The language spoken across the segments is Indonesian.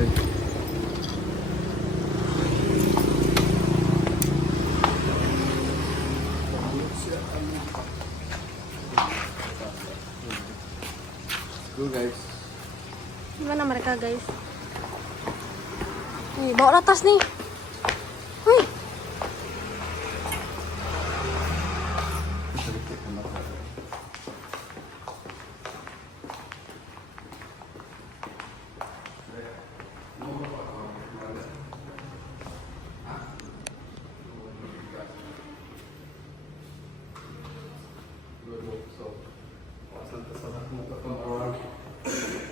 guys. Go guys. Gimana mereka guys? Nih, bawa atas nih. Wih.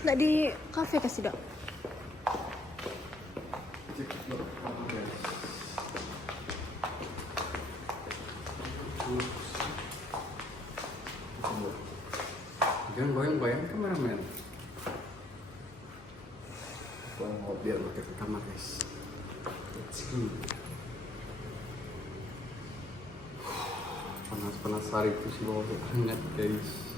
Nggak di kafe kasih dok. Jangan goyang-goyang kameramen. Gua mau biar pakai ke kamar guys. Let's go. Panas-panas hari itu sih bawa hangat guys.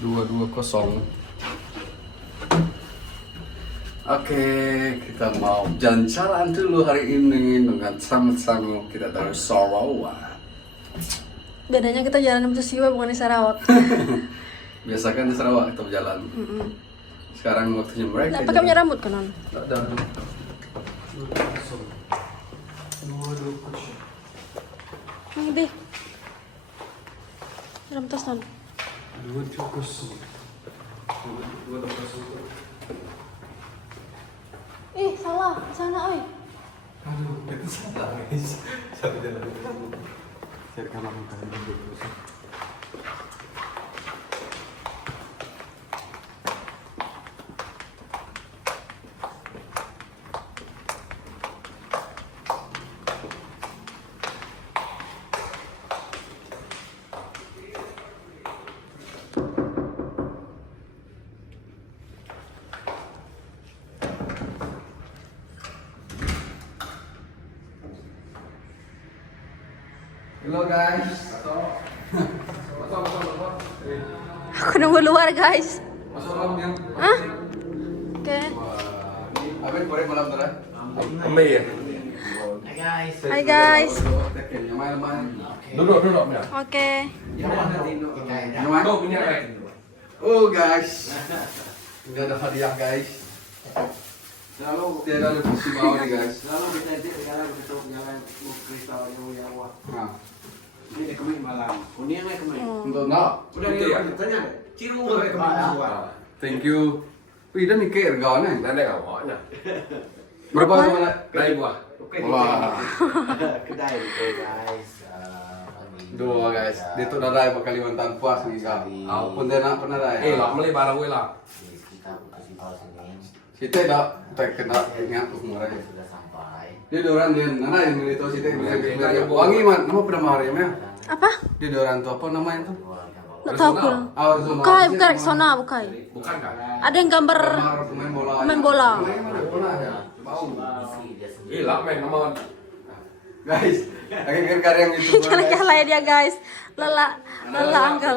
Dua kosong. Oke, kita mau jalan-jalan dulu hari ini dengan sama-sama kita dari Sarawak. Bedanya kita jalan di Siwa bukan di Sarawak. Biasa kan di Sarawak kita berjalan. Sekarang waktunya mereka. Nggak pakai minyak rambut kan non? Nggak ada. Ini deh. Dalam tas non. Dua kosong. Salah, di sana oi. Aduh, itu salah guys. Saya jalan dulu. Saya kamar dulu. Halo guys. Aku nunggu luar guys. Masuk dalam yang. Hah? Oke. Abang korek malam terakhir. Ambil ya. Hai guys. Duduk ya. Oke. Tuh minyak lagi. Oh guys. Ini ada hadiah guys. Tidak ada kursi bawah nih guys. Lalu kita sekarang kita jalan kristal yang wah. Nah, Ini kemana malam? Kuningnya kemana? untuk nak. Udah Putih ya? ditanya. Ciru kemana? Thank you. Wih, dan mikir kau nih. Nanti kau mau nak. Berapa mana? Dari buah. Wah, Kedai. Guys, dua guys. Dia tuh udah raya Kalimantan puas nih kak. Pun dia nak pernah raya. Lah beli barang gue lah. kita putusin kalau sini Kita dah tak kena ingat tuh kemarin. sudah sampai. Dia orang dia nana yang milih tahu sih wangi man. Nama pernah mahar ya mah? Apa? Dia orang tuh apa namanya tuh? Nggak tahu aku. Bukai, bukan Rexona, bukai. Bukan kan? Ada yang gambar Pemain bola. pemain bola. Bola ya. Bau. Lah main nama. Guys, akhir karya yang itu. Kalah dia guys. Lala angkel.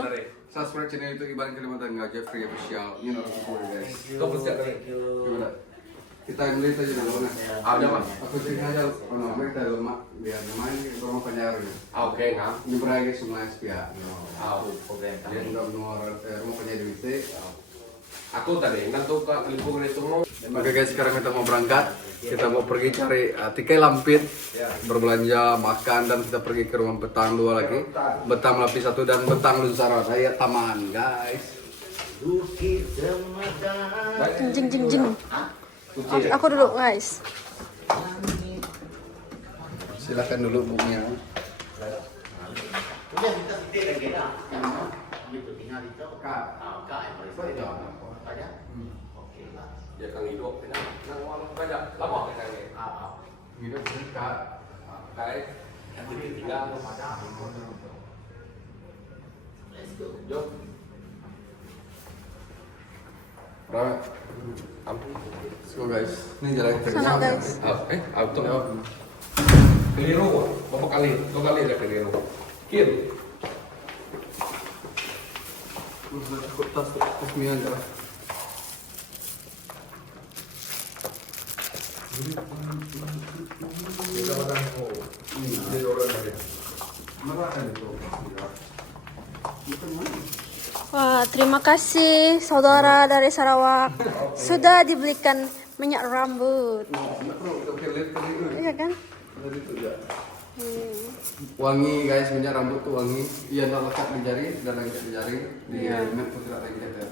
Subscribe channel itu Iban Kalimantan nggak Jeffrey official. You know guys. Tuh persiap tadi. Gimana? Kita yang beli aja dulu nah. Ada mas. Aku cerita aja, kalau mereka lemak biar main ke rumah penjara. Oke nggak. Ini beragam semua SPA. Program Dia udah menurut rumah penjara itu. Aku tadi nanti ke lingkungan itu mau. Oke guys, sekarang kita mau berangkat. Kita mau pergi cari tikai lampit, berbelanja, makan, dan kita pergi ke rumah Betang dua lagi. Betang Melapi satu dan Betang Lunsara. Saya Taman guys. Bukit Semedan. Jing jing jing. Aku duduk guys. Silakan dulu bukunya. Udah kita sedih lagi dah. Itu tinggal itu. Kak, yang paling itu. Ada? Oke lah. Ya kang hidup. Nang uang banyak. Lama kita ini. Hidup singkat. Kayak yang tinggal. Let's go. Jom. Berapa? Ampun. Let's go guys. Ini jalan ke Sana guys. Auto. Keliru, berapa kali? 2 kali dia keliru. Kian. Takut tas mian dah. Wah, terima kasih saudara dari Sarawak. Sudah dibelikan minyak rambut. Iya kan? Wangi guys, minyak rambut tuh wangi. Iya, nggak lekat di jari dan lagi di jari. Di helmet tuh tidak lagi ada.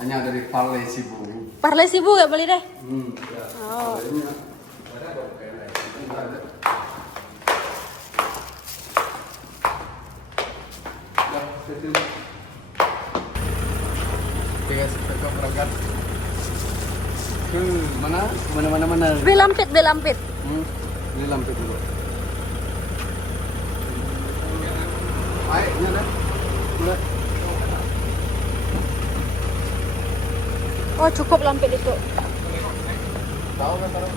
Hanya dari Parle Sibu. Parle Sibu gak beli deh. Ya. Oh. Oke guys, kita berangkat. Mana? Mana? Beli lampit, beli lampit. Ini lampit dulu. Ayo, nyala. Mulai. Oh, cukup lampit itu. Tahu kan taruh?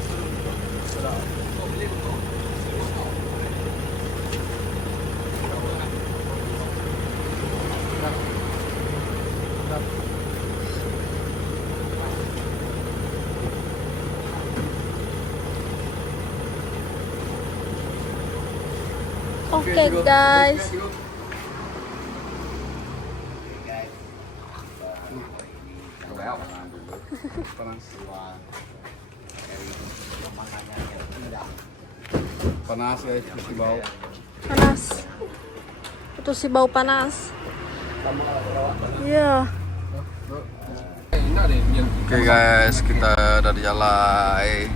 Oke guys. Panas guys, mesti bau. Panas. Itu si bau panas. Iya. Oke guys, kita dari jalan.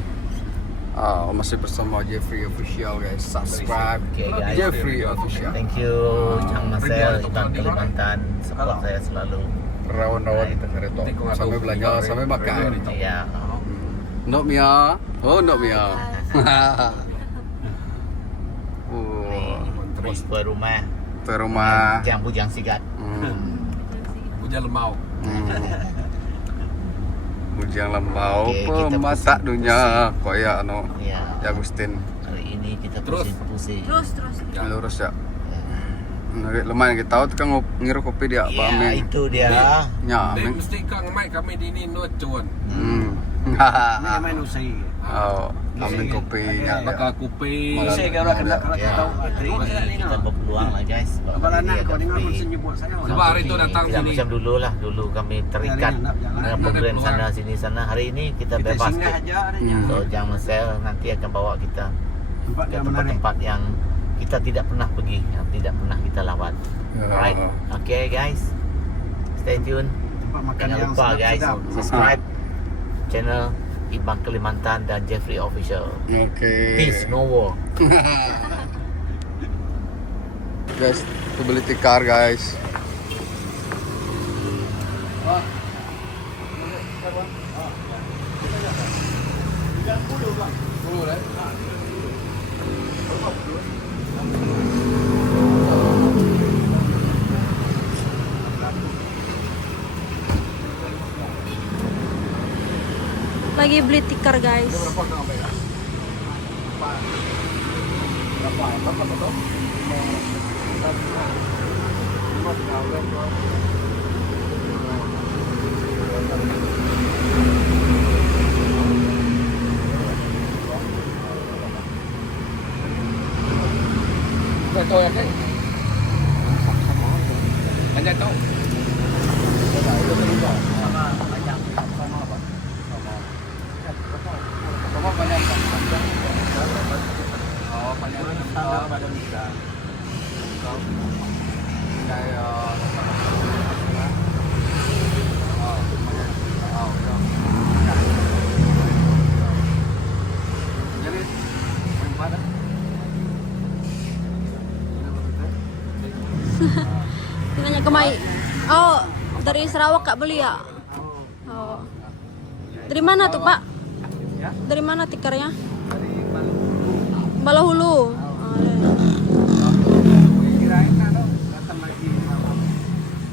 Masih bersama Jeffrey Official guys. Subscribe guys. Jeffrey Official. Thank you Chang Marcel, Iban Kalimantan, support saya selalu. Rawan-rawan kita cari tol. Sampai belanja, sampai makan. Iya. Ndok Mia. Oh, Ndok Mia. Terus ke rumah. Ke rumah. Yang bujang sigat. Bujang lemau. Bujang lembau Oke, kita pemasak dunia koya ano Iya. ya Agustin Hari ini kita Terus. pusing-pusing. Terus. lurus ya. Nggak lumayan kita tahu tukang ngiru kopi dia Iya, paming. itu dia. Ya, Dia mesti kang mai kami di ini nuat cuan. Ini main usai. Oh, kami kopinya. Bakal kupi. Malah- Usai kalau kena kalau Ya, tahu. kita berpeluang lah guys. Apalagi Dia kau dengar free. pun senyum buat saya. Coba hari itu datang Tidak sini. macam dulu lah. Dulu kami terikat Ya, dengan ada program keluar. sana sini sana. Hari ini kita Kita bebas. singgah aja adanya. Hmm. So Chang Marcel nanti akan bawa kita Tempat ke yang menarik. tempat-tempat yang kita tidak pernah pergi, yang tidak pernah kita lawat. Right? Okay guys, stay tune. Tempat makan Jangan yang lupa guys, sedap. subscribe channel Ibang Kalimantan dan Jeffrey Official. Oke. Peace, no war. Guys, to beli tikar guys. Lagi beli tikar guys. Tôi ya cái. Hanya tahu. Nanya ke Mai. Oh, dari Sarawak Kak beli ya? Oh. Dari mana tuh, Pak? Dari mana tikarnya? Balahulu. Oh, iya.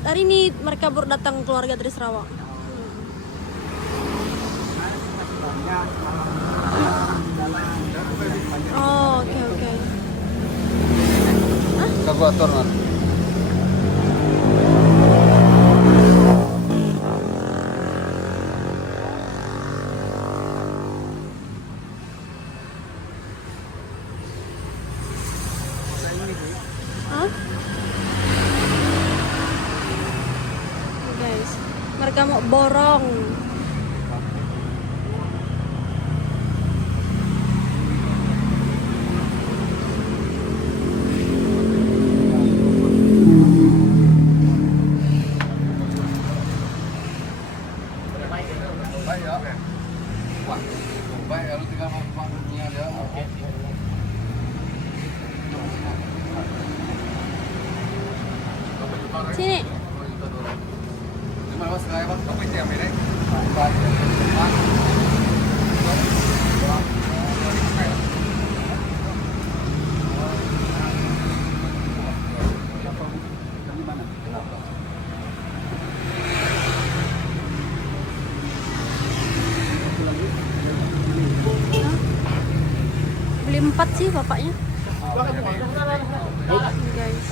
Hari ini mereka baru datang keluarga dari Sarawak. Oh, oke. atur nanti. Hah? Guys, mereka mau borong. Baik ya. Wah, baik kalau tinggal bangunnya aja. Sini. Gimana mas, kaya mas? Apa itu yang ini? Beli 4 sih bapaknya. Guys.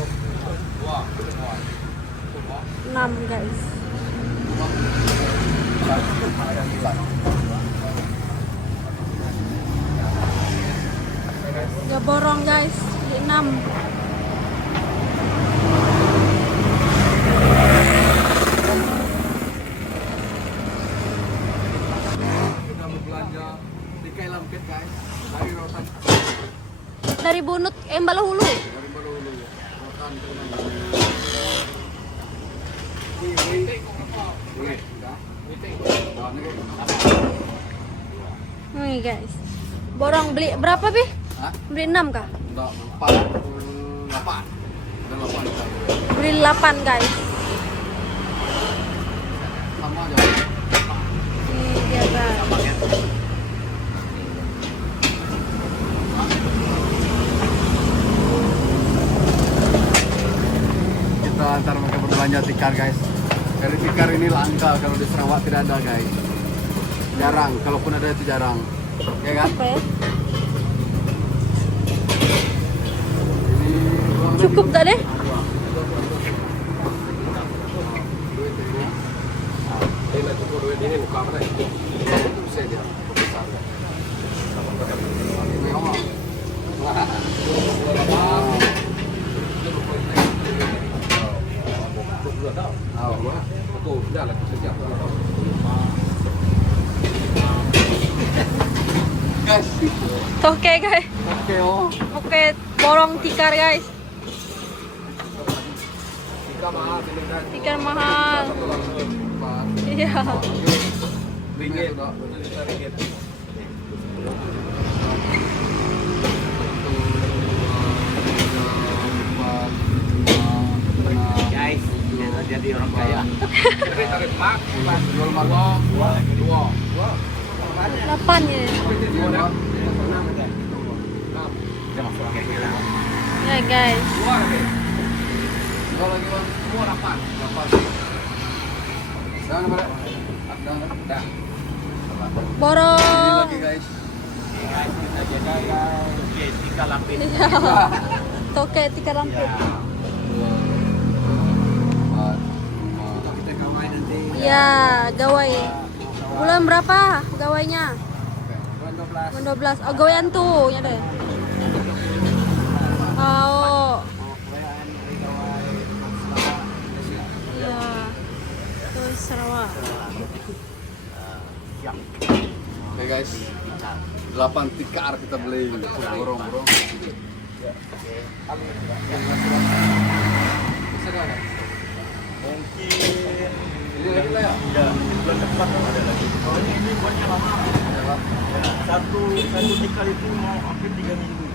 6 guys. Udah borong guys, beli 6. Kita mau belanja di Kailampit guys. Dari Rotan. Dari Bunut Balahulu. Dari Balahulu. Rotan ke Nih guys. Borong beli berapa, Bi? Hah? Beli 6 kah? Enggak, 8. Dan 8. Beli 8 guys. Sama aja. Nih dia guys. Kita antar mereka berbelanja tikar guys. Dari tikar ini langka, kalau di Sarawak tidak ada guys. Jarang, kalaupun ada itu jarang. Ya kan? Apa ya? Ini Cukup tak deh? Ini lah cukup duit ini buka apa nih? Buset dia, besar. Mewah. Aku dah lah sejak. Guys, Oke guys. oke oh. Oke, borong tikar guys. Jika mahal ini kan. Tikar mahal. Iya. Ringgit. Guys, jadi orang kaya. Tarik mak. Jual marwah. Dua. 8 ya. Ya guys. Dua deh. Jual lagi bang. Dua 8. Jangan balik. Dah. Borong. Ini lagi guys. Kita jaga yang tiga lapis. Iya. Toke tikar lampir. Kita kawai nanti. Iya, gawai. Bulan berapa gawainya? 12. Oh, gawean tuh, ya deh. Oh. Iya. Tuh Sarawak. Oke guys. 8 tikar kita beli. Borong. Bisa nggak? Ini lagi lah ya? Ya, bulan depan ada lagi. Oh, ini buatnya lama. Satu tikar itu mau hampir 3 minggu.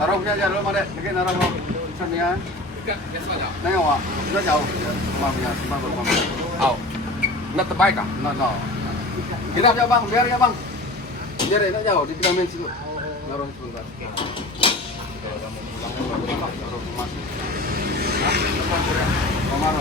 Taruh punya aja dulu, Made. Mungkin taruh mau ya. Tiga, ya saja. Nengok, Pak. Sudah jauh. Maaf ya, simpan berapa? Au. Nak terbaik kah? No. Kita aja bang, biar ya bang. Biar ya, jauh. Di kita main situ. Taruh sebentar. Taruh masuk. Kemana?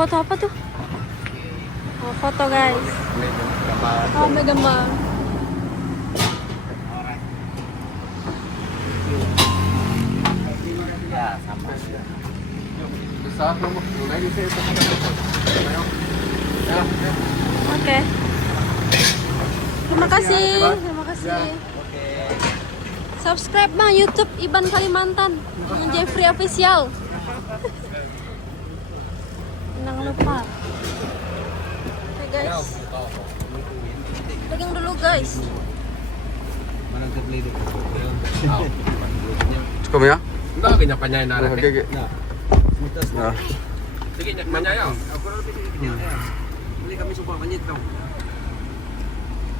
foto apa tuh? Oh, foto guys. Oh, may gambar. Ya, sama. Besar nomor. Mulai di sini. Ayo. Ya. Oke. Terima kasih. Terima kasih. Subscribe mah YouTube Iban Kalimantan. Jeffrey Official. Jangan lupa. Oke guys. Pegang dulu guys. Cukup ya? Enggak kanya panyain arah. Oke, oke. Nah. Sige nya panyayo.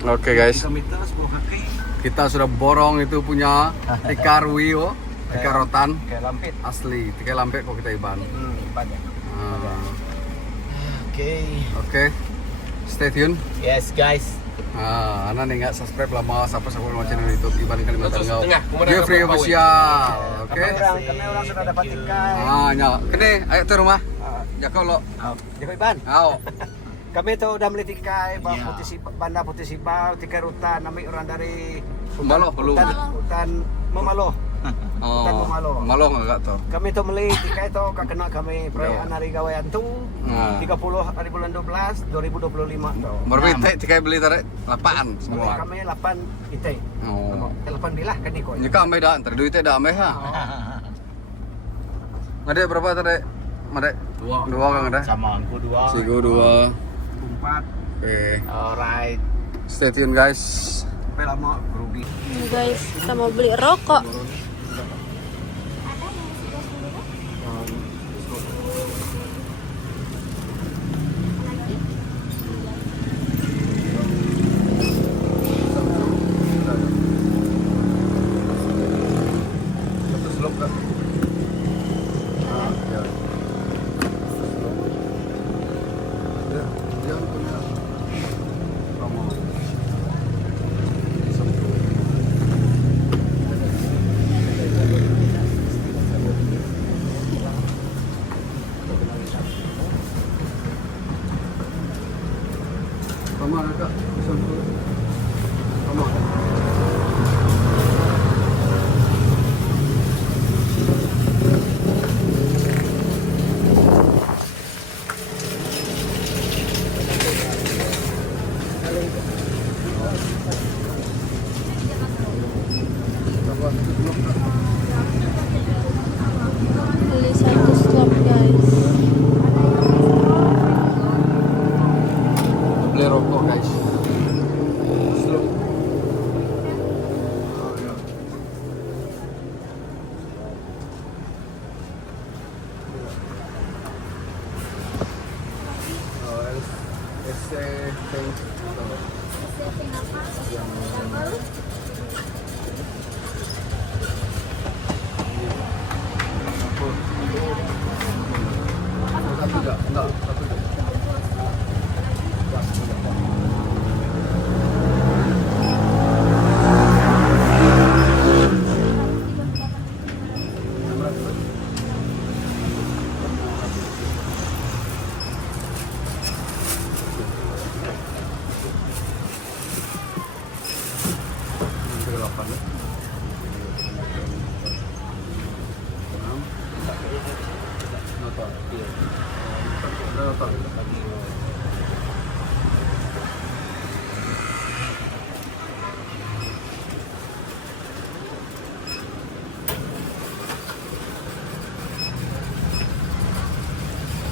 Oke guys, kita sudah borong itu punya tikar Wio, tikar rotan Kayak lampit. asli, tikar lampet kok kita Iban. Oke. Oke, stay tune. Yes guys. Anda nih nggak subscribe lama siapa nama channel YouTube Iban Kalimantan Ngau. Tengah, kemudian Jeffrey apa, Official. Oke. Karena orang sudah dapat ikan. Nyala. Kene, ayo ke rumah. Ya kalau, Joko Iban. ayo. Kami itu udah beli tikai, Banda Putih Sibau, tikai rutan, nami orang dari Malo perlu. hutan Memalo. Hutan Memalo. Malo nggak tuh. Kami itu beli tikai itu kena kami perayaan hari gawean tuh Nah. 30 hari bulan 12 2025 tuh. Berbeda tikai beli tarik lapaan semua. Kami 8 ite. Oh. 8 bilah kan iko. Nyeka ame dah, ntar duitnya dah ame ha. Ada berapa tadi? Ada dua kan ada? Sama aku 2. Sigo 2. 4 Oke. Alright. Stay tune guys. sampai lama rugi. Ini guys, kita mau beli rokok. Beli satu slop guys. Beli rokok guys.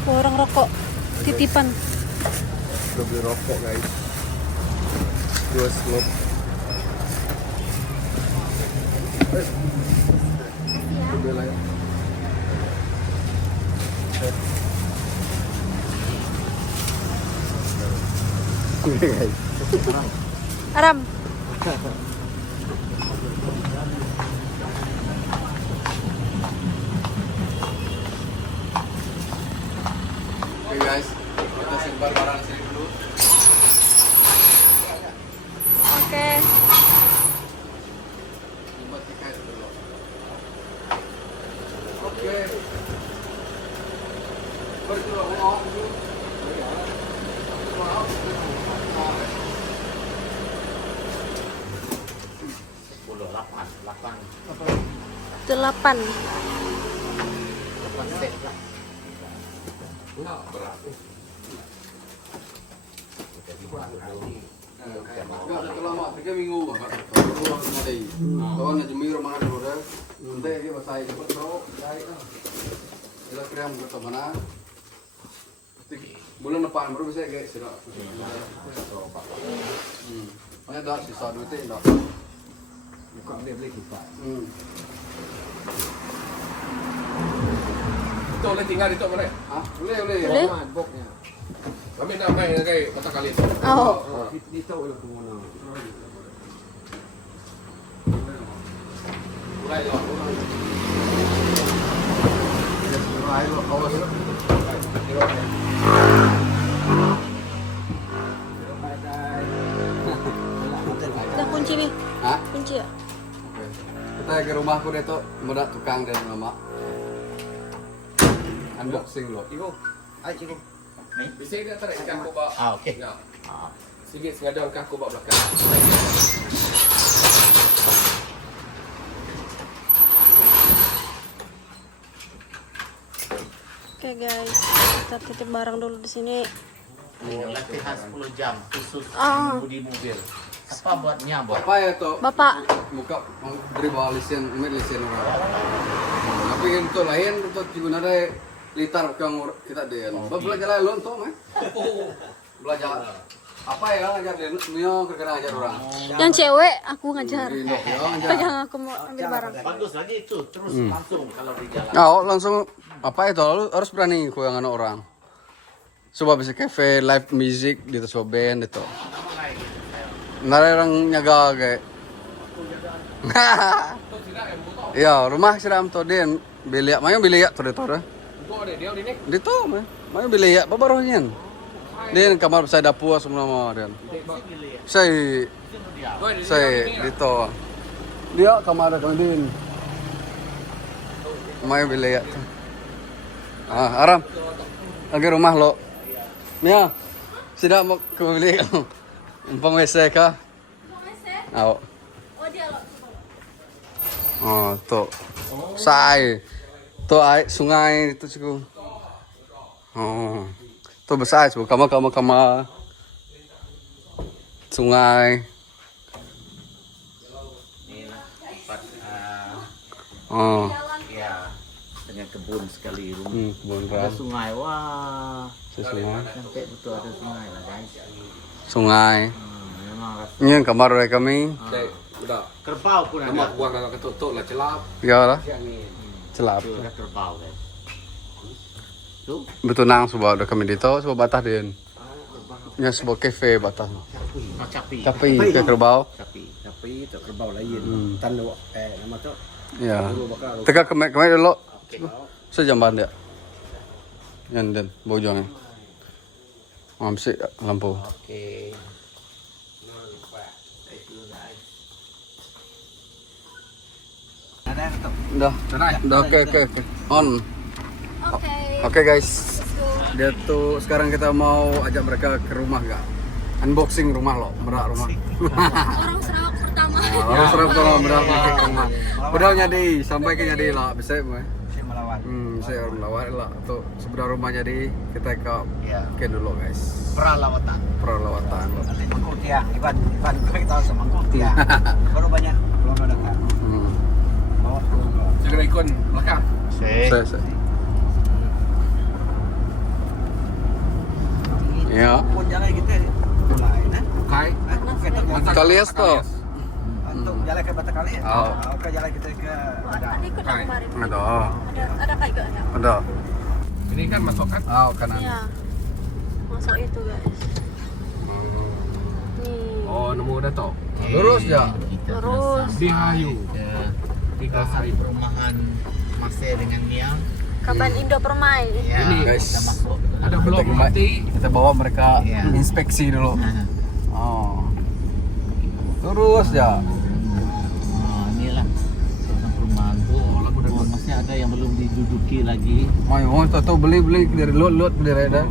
Orang rokok titipan. Udah beli rokok guys. 2 slop. Udah lah ya. Guys. Aram. Oke guys, kita simpan barang sini dulu. Oke. Simpan tiket dulu. Oke. Delapan. 8 set lah. Enggak ada lama, 3 minggu Bapak. Keluar rumah deh. Kawan jemir rumah dulu dah. Nanti lagi pasai cepet bro. Jahit lah. Kita kirim ke mana? Bulan depan baru bisa guys, sudah. Banyak dah sisa duitnya dah. Buka beli kita. Itu boleh tinggal itu mana? Ah, boleh. Boleh? Boknya. Kami nak main kayak mata kali itu. Oh. Dito ulah puno. Mulai lah. Ayo, awas. Udah kunci nih. Hah? Kunci ya? Oke. Kita ke rumahku deh tuh, mudah tukang dan mama. Unboxing lo. Ibu. Ayo cikgu. Bisa kita tarik ikan ko ba? Okey. Ya. Sige, sengaja ikan ko ba belakang. Oke guys, kita titip barang dulu di sini. Latihan 10 jam khusus Ah. mengemudi mobil. Apa buatnya, Bos? Apa ya tuh? Bapak, Muka beri bawa lisen, lisen orang. Tapi itu lain itu juga ada litar yang kita deh. Belajar lain lo tuh mah. Belajar. Apa ya ngajar dia? Mio kerja ngajar orang. yang cewek aku ngajar. Di Indo, ya ngajar. Pegang aku mau ambil barang. Bagus lagi itu, terus langsung kalau di jalan. Oh, langsung apa itu? Lu harus berani kau yang anak orang. Coba bisa cafe, live music, di atas band itu. Nara orang nyaga kayak. Iya, rumah siram tuh dia biliak, mayo biliak tuh itu dah. Go ada dia ni. Di tuh mah, mayo biliak, babarohnya. Dia kamar saya dapur semua mah dia. Saya di tuh. Dia kamar ada kambing. Mayo biliak. Ah, Aram. Lagi rumah lo. Mia, sudah mau kembali umpang WC kah? Oh. Oh, tuh. Sai. Tuh air sungai itu ciku. Oh. Tuh besar ciku. Kama. Sungai. Inilah tempat Oh. ya dengan kebun sekali rumah. Kebun Ada ras. sungai, wah. Sungai. Sampai betul ada sungai lah guys. Sungai. Memang Ini yang kamar kami. Dai, udah. kerbau pun ada. Lemak buang kakak ketuk lah celap. Ya lah. Celap. Itu ada kerbau guys. Tuh, Betul nang sebuah ada kami dito, sebuah batah din. Nya sebuah cafe batah. capi. Tapi ke kerbau. Capi. tak kerbau lain. Tan nama tu. Ya. Teka kemai dulu. Sejamban dia. Yan din, bojongnya. Mamsi lampu. Oke. Ada tetap. Udah. Udah oke. On. Oke. Oke guys. Dia tuh sekarang kita mau ajak mereka ke rumah gak? Unboxing rumah lo, berak rumah. Orang Sarawak pertama. Orang serap kalau berak ke rumah. Udah nyadi, sampai ke nyadi lah, bisa mah. Saya melawan. Saya orang melawat lah. Tuh sebelah rumah jadi kita ke dulu guys. Peralatan. Peralatan lo. Nanti mangkuk tiang. Iban kita tahu sama mangkuk tiang. Baru banyak belum ada kan. Bawa keluar. Segera ikon belakang. Saya. Ya. Pun jalan kita lumayan eh. Kai. Kita Kalias tuh. untuk jalan ke Batak Kali. Oh. Oke jalan kita ke Ada ikut yang kemarin. Ada. Ada kayak gak ya? Ada. Ini kan masuk kan? Kanan. Iya. Masuk itu guys. Nih. Oh, nemu dah tau. Lurus ya. Terus Dihayu. Di kawasan perumahan Masih dengan Nia. Kaban Indo Permai. Ya, Ini, guys. kita masuk. Ada blok mati. Kita bawa mereka Iya. inspeksi dulu. Oh. Lurus ya. Inilah kawasan perumahan. Oh, masih masih ada yang belum diduduki lagi. Mau tahu beli dari lot dari ada.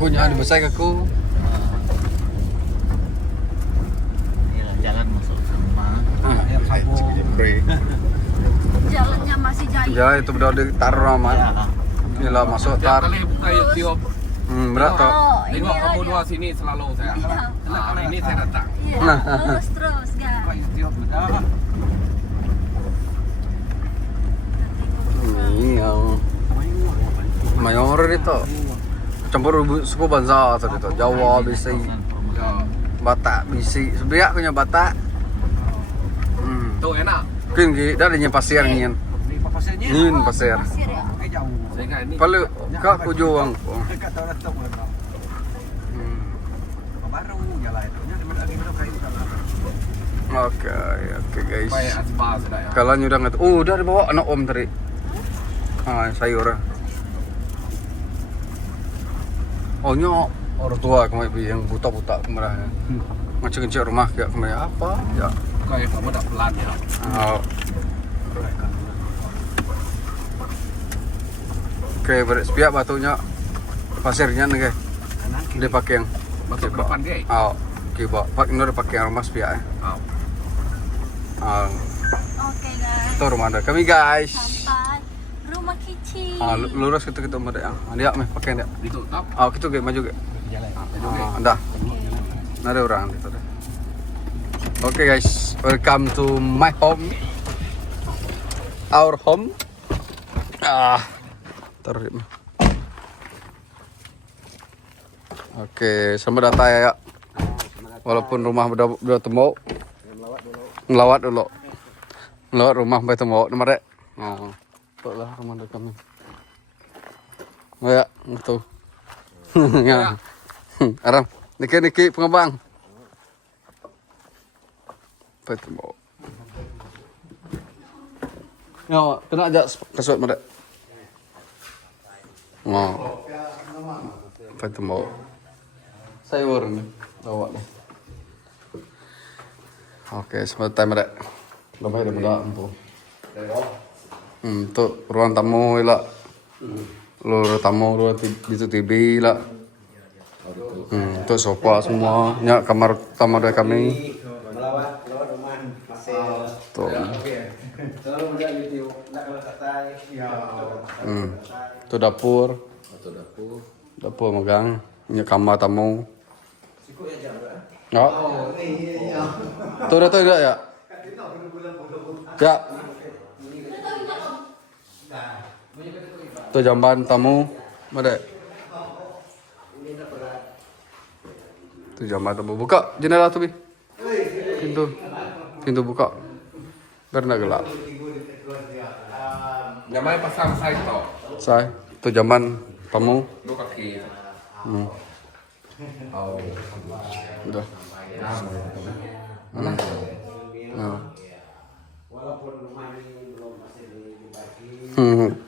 Punya ada besar aku. Inilah jalan masuk ke rumah. Jalannya masih jauh. Ya itu udah ditaruh nama. Ya, Inilah masuk tar. Kali buka YouTube. Berat toh. Oh, ini Tengok kamu lagi. dua sini selalu saya. Nah, hari ini saya datang. Iya, terus guys. Ini yang mayor itu. Campur suku bangsa atau itu Jawa bisi, Batak bisi. Sebenarnya punya Batak. Tuh enak. Mungkin kita ada yang pasir nyin. Nyin pasir. Pasir ya. Saya ingat ini. Paling kak kujuang. Dekat tahu dah tahu kan. Baru jalan itu. Nya lagi itu kayak itu. Oke guys. Baik asbah sudah ya. Kalian udah nggak? Udah dibawa anak om tadi. Sayur. Oh nyok orang tua kemarin yang buta kemarin. Macam kecil rumah kayak kemarin apa? Ya. Kayak kamu dah pelan ya. Oke, beres pihak batunya pasirnya nih, dia pakai yang Masuk ke depan gay. oke, pak ini udah pakai yang rumah pihak. Oke guys. Itu rumah ada kami guys. Sampai rumah kicik. Lurus kita ada ya. Dia meh pakai dia. Ditutup. Gitu gak maju gak. Dah. Ada orang itu deh. Oke guys, welcome to my home. Our home. Taruh. Oke, selamat datang ya. Walaupun rumah udah temu. Ngelawat dulu. Ngelawat rumah sampai temu nomor dek. Tuh lah rumah dek kami. Ya, gitu. Ya. Aram, niki pengembang. Temu. Ya, kena aja kasut mereka. Temu. Sayur nih, bawa deh. Oke, sebentar mereka. Lebih ada muda untuk. Untuk ruang tamu lah. Ruang tamu ruang itu TV lah. Untuk sofa semua. Ya kamar tamu dari kami. Melawat rumah masih. Tuh. Selalu melihat YouTube. Nak kalau katai. Ya. Itu dapur. Dapur megang. Ini kamar tamu. Ya. Tuh dah tuh ya. Ya. Tuh jamban tamu. Mana? Tuh jamban tamu. Buka jendela tuh bi. Pintu buka. Biar nggak gelap. Namanya pasang saya toh. Say. Tuh jamban tamu. Dua kaki. Udah. Walaupun rumah ini belum masih dibagi.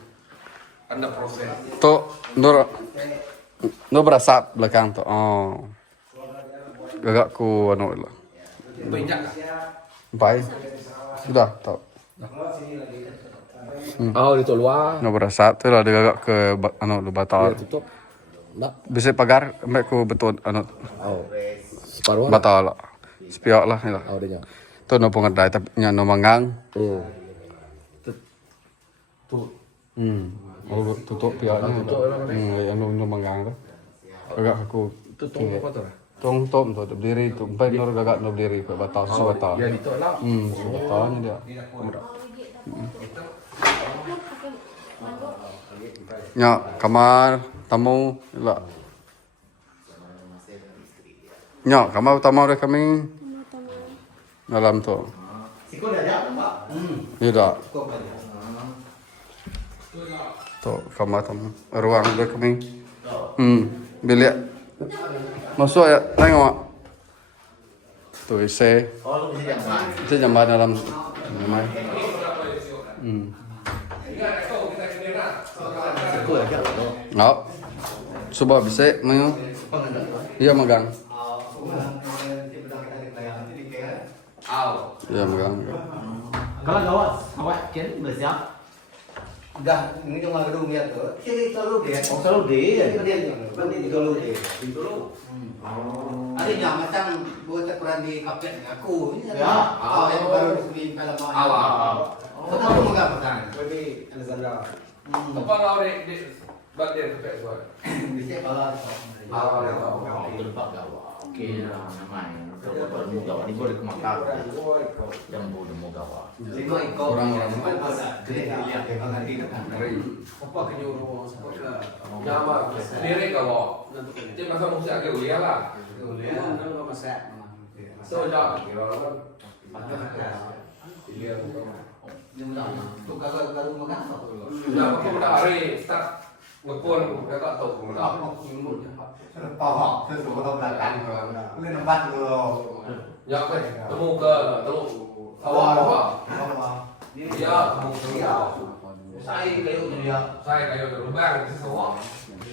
Anda proses. Tuh, Nur berasap belakang tuh. Oh. Gagak ku anu lah. Banyak. Baik. Sudah, tahu. Oh, di luar. Nur berasap tuh lah dia gagak ke anu lu batal. Tutup. Enggak. Bisa pagar ambek ku betul anu Oh. Separuh. batal lah. Sepiak lah ni lah. Oh, dia. Tuh no pengadai tapi nya no mangang. Tuh. Oh, tutup piaknya. Yang no mangang tu. Gagak aku Tutup apa tuh? Tom tu berdiri tu. Sampai Nur gagak no berdiri ke batal, su batal. Ya ditolak. Batalnya dia. Ya, kamar tamu lah. Ya, kamar tamu dari kami. Dalam tu. Ya dah. Tu kamar tamu. Ruang dari kami. Bilik. Masuk ya, tengok. Tu isi. Itu jamban dalam. Jamban. Nggak. Coba bisa mayu. Iya megang. Iya megang. Kalau awak kan bersiap. Dah, ini cuma gedung dia tuh. Sini selalu dia. Oh, selalu dia. Dia di dulu dia. Di dulu. Ada macam buat ukuran di kapten aku. Ya. Oh, yang baru di film Awal. Aku mau kan? Jadi Alexandra. Apa kau di bagian sampai soal? Bisa kalau Itu lepas gawa. Okey, namanya. Kalau bermu gawa ni boleh kemakar. Yang boleh gawa. lima ekor Orang-orang gede lihat ya nanti Ngeri. Apa kenyuruh? Nyamar sendiri kau. Jadi masa musik agak ulia lah. So jauh kira kan. Iya. Tuh kalau makan apa? Nah, aku udah hari start ngepon, kakak tahu aku udah. Pohon, sesuatu belakang. Ini tempat dulu. Ya, temu ke temu sawah apa? Iya, temu ke sawah. Saya kayak dia. Saya kayak lubang di sawah.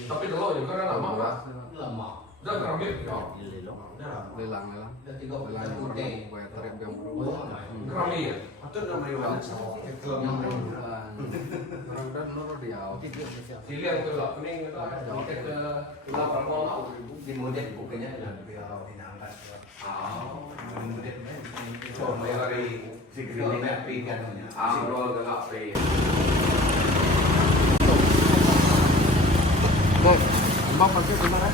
Tapi kalau juga kan lama lah. Lama. Udah keramik ya. Lelang. Tiga Lelang yang puluh bayar tarif yang berubah. Keramik ya. Orang kan nurut dia. Silian ke lah, kuning ke pakai ke lapar mau. di model bukannya biar diangkat. Oh, dari Si green api kan. Amrol ke kafe. Bos, Mbak pakai gimana?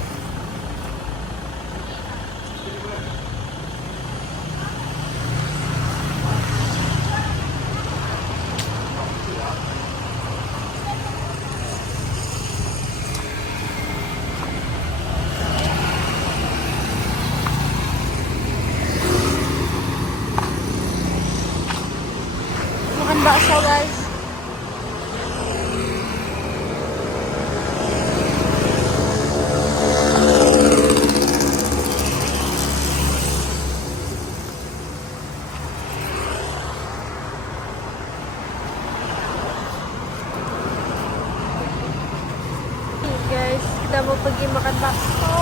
Makan bakso guys. Guys, kita mau pergi makan bakso.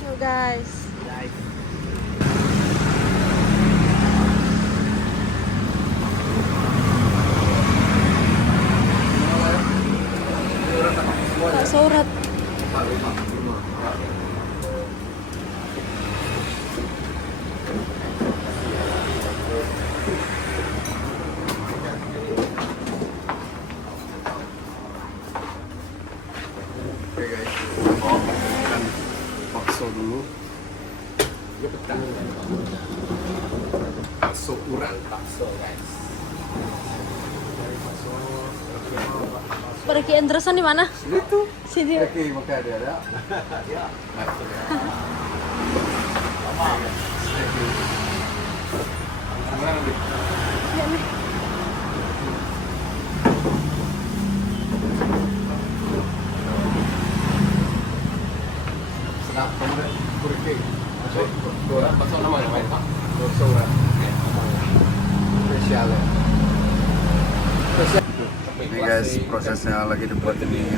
Yo guys. Bakso urat. Oke guys, makan bakso dulu. Bakso urat. Bakso guys. Pergi Anderson di mana? Itu. Sini. Oke, makanya dia ada. Ya, nih. Sedap banget. Kurke. Bakso namanya apa itu? Bakso urat. Spesial ya. Spesial. Ini guys, prosesnya lagi dibuat ini.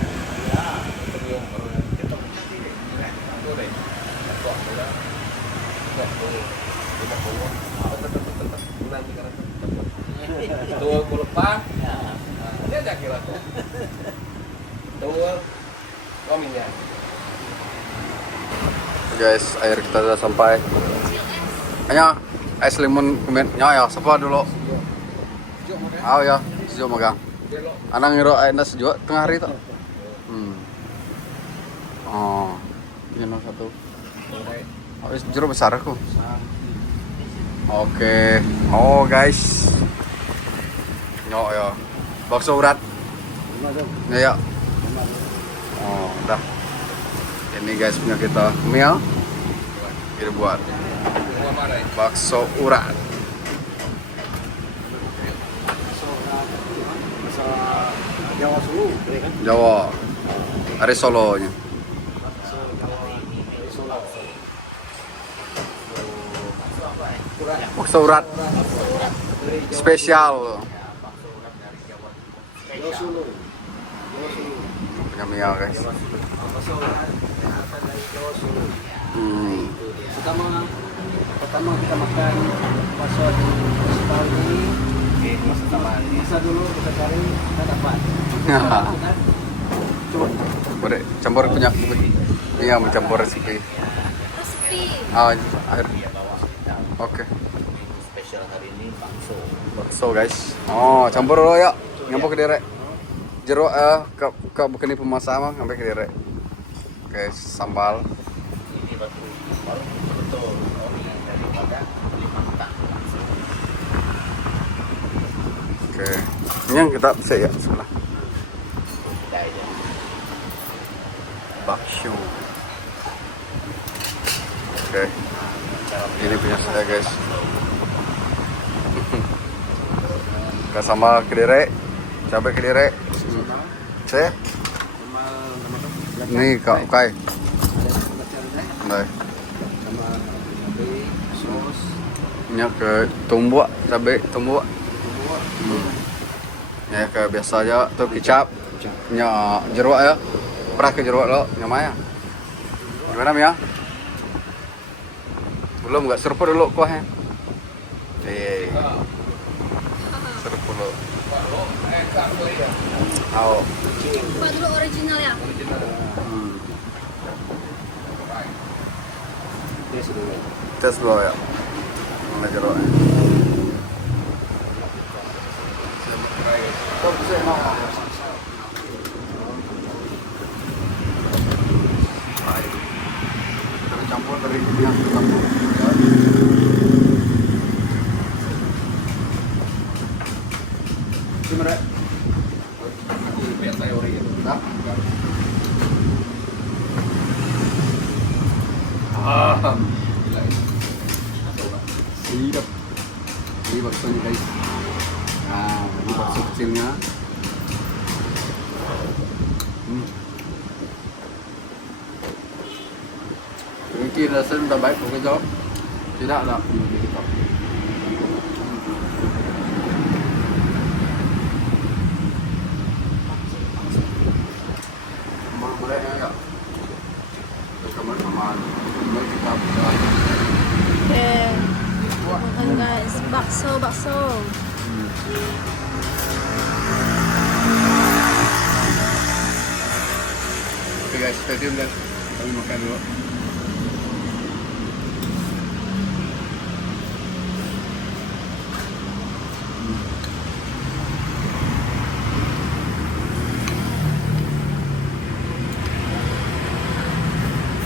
Tuh, aku lupa. Ini aja kira tuh. Tuh, kau minyak. Guys, air kita sudah sampai. Hanya es lemon kemen. Ya, siapa dulu? Oh ya, sejuk magang. Anang ngiro air nasi sejuk tengah hari tuh. Oh, ini nomor satu. Oh, jeruk besar aku. Oke. Oh guys. Yo ya. Bakso urat. Ya ya. Oh, udah. Ini guys punya kita meal. Kita buat bakso urat. Jawa Solo, kan? Jawa. Dari Solonya. Bakso urat spesial. Kami ya guys. Pertama kita makan bakso di festival ini. Masa dulu kita cari, kita dapat. Boleh campur punya iya mencampur resipi. Air. Oke. Spesial hari ini bakso. Bakso guys. Oh, campur dulu ya. Nyampur ke direk. Jeruk ke begini pemasaman sampai ke direk. Oke, sambal. Ini betul daripada 5 tak. Oke. Ini yang kita bisa ya sebelah. Bakso. Oke. Ini punya saya guys. Ke sambal kediri, cabai kediri. Saya. Ini kak kai. Baik. Sama cabai, sos, Ini ke tumbuk, cabai tumbuk. Ya ke biasa aja tuh kicap. Nya jeruk ya. Pernah ke jeruk lo, nyamanya. Gimana ya? Belum nggak seruput dulu kuahnya. Seruput dulu. Oh. Coba dulu original ya. tes dulu. Tes dulu ya. Mana jeruknya? Campur dari yang campur. Gimana? Biasa ori itu. Sedap. Ini baksonya guys. Nah, ini bakso kecilnya. Mungkin rasanya minta baik pokoknya jawab. Tidak ada. Boleh ya. Teman-teman, ini kita Oke. Makan guys, bakso. Oke guys, stay tune guys. Kami makan dulu.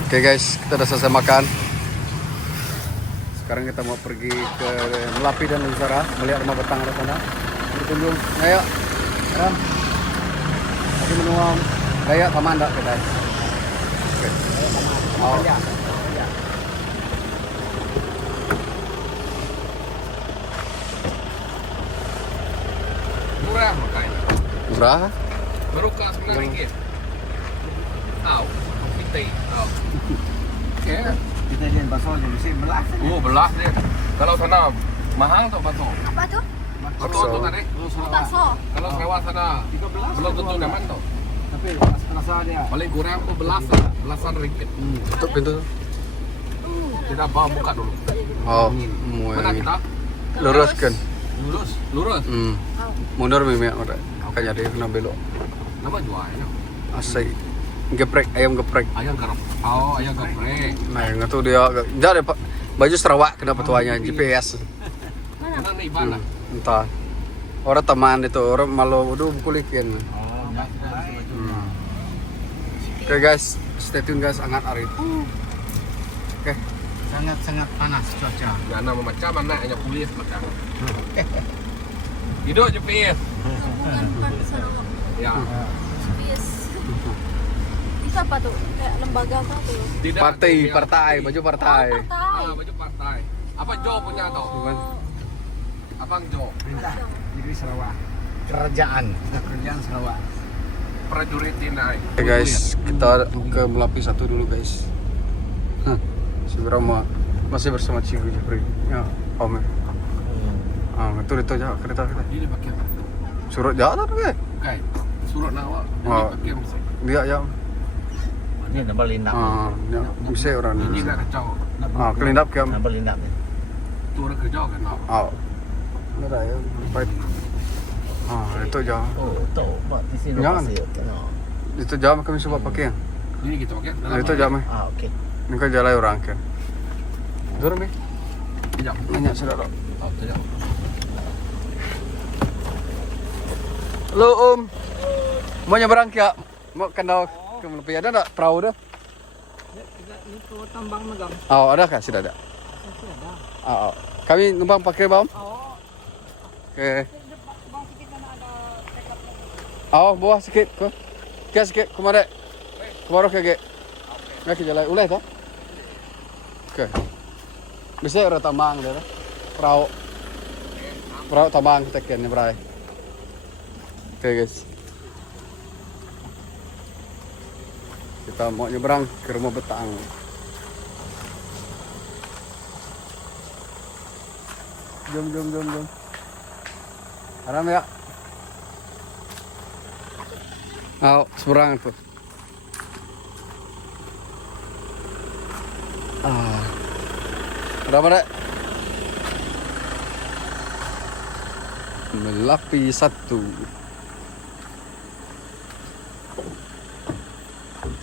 Oke guys, kita udah selesai makan. Sekarang kita mau pergi ke Melapi dan Lusara, melihat rumah betang di sana. Berkunjung. Ayo. Ram. Tapi menua gaya taman enggak kita? Oke. Oh. Murah makanya. Murah? Berukah RM9. Tahu, piti. Tahu. Ya. Kita lihat bakso aja mesti belas. Oh, belas dia. Kalau sana mahal tuh bakso. Apa tuh? Bakso tuh tadi. Bakso. Kalau lewat sana belum tentu nyaman tuh. Tapi rasa dia. Paling kurang tuh belasan ringgit. Tutup pintu. Kita bawa buka dulu. Oh, Mana kita? lurus kan? Lurus. Mundur mimik udah. Makanya dia kena belok. Nama jualnya? Asai. Geprek, ayam geprek. Ayam garap. Oh, ayam geprek. Nah, yang itu dia enggak ada Pak. Baju Sarawak kenapa tuanya GPS. Mana nih mana? Entah. Orang teman itu, orang malu udah kulikin. Oke guys, stay tune guys, sangat arif. Oke. Sangat panas cuaca. Gak nama macam mana hanya kulit macam. Hidup GPS. Bukan Sarawak. Ya. Yes. Itu apa tuh? Kayak lembaga apa tuh? Tidak. Partai, baju partai. Partai. Baju partai. Apa Jo punya toh? Bukan. Abang Jo. Perintah Negeri Sarawak. Kerajaan Sarawak. Prajurit naik. Oke guys, kita ke Melapi 1 dulu guys. Si Brahma masih bersama Cikgu Jepri. Ya, Om. Itu aja kereta kita. Ini pakai apa? Surat jalan ke? Kai. Surat nawak. Ini Oh. pakai mesti. Dia ya. Ini nambah linap. Ya, bisa orang. Ini enggak kacau. Kelindap ke. Nambah linap. Tu orang kerja kan nak. Ada ya. Baik. Itu aja. Oh, tahu. Pak di sini Jangan. pasir. Kenal. Itu jam kami coba pakai. Ini kita pakai. Itu jam. Okey. Ini kan jalan orang kan. Dorong ni. Jam. Nanya saudara. Oh, tidak. Halo Om. Mau nyebrang ke? Mau kendal ke Melepi ada tak perahu dah? Ini ke tambang megang. Oh, ada kah? Sudah ada. Oh. Kami numpang pakai bang. Okey. Bawah sikit ke. Ke sikit kemana? Kemana ke? Nak jalan ulai tak? Okey. Bisa orang tambang dia. Perahu tambang kita kena berai. Okey guys. Kita mau nyebrang ke rumah Betang. Jom. Aram ya. Seberang tu. Berapa dek? Melapi 1.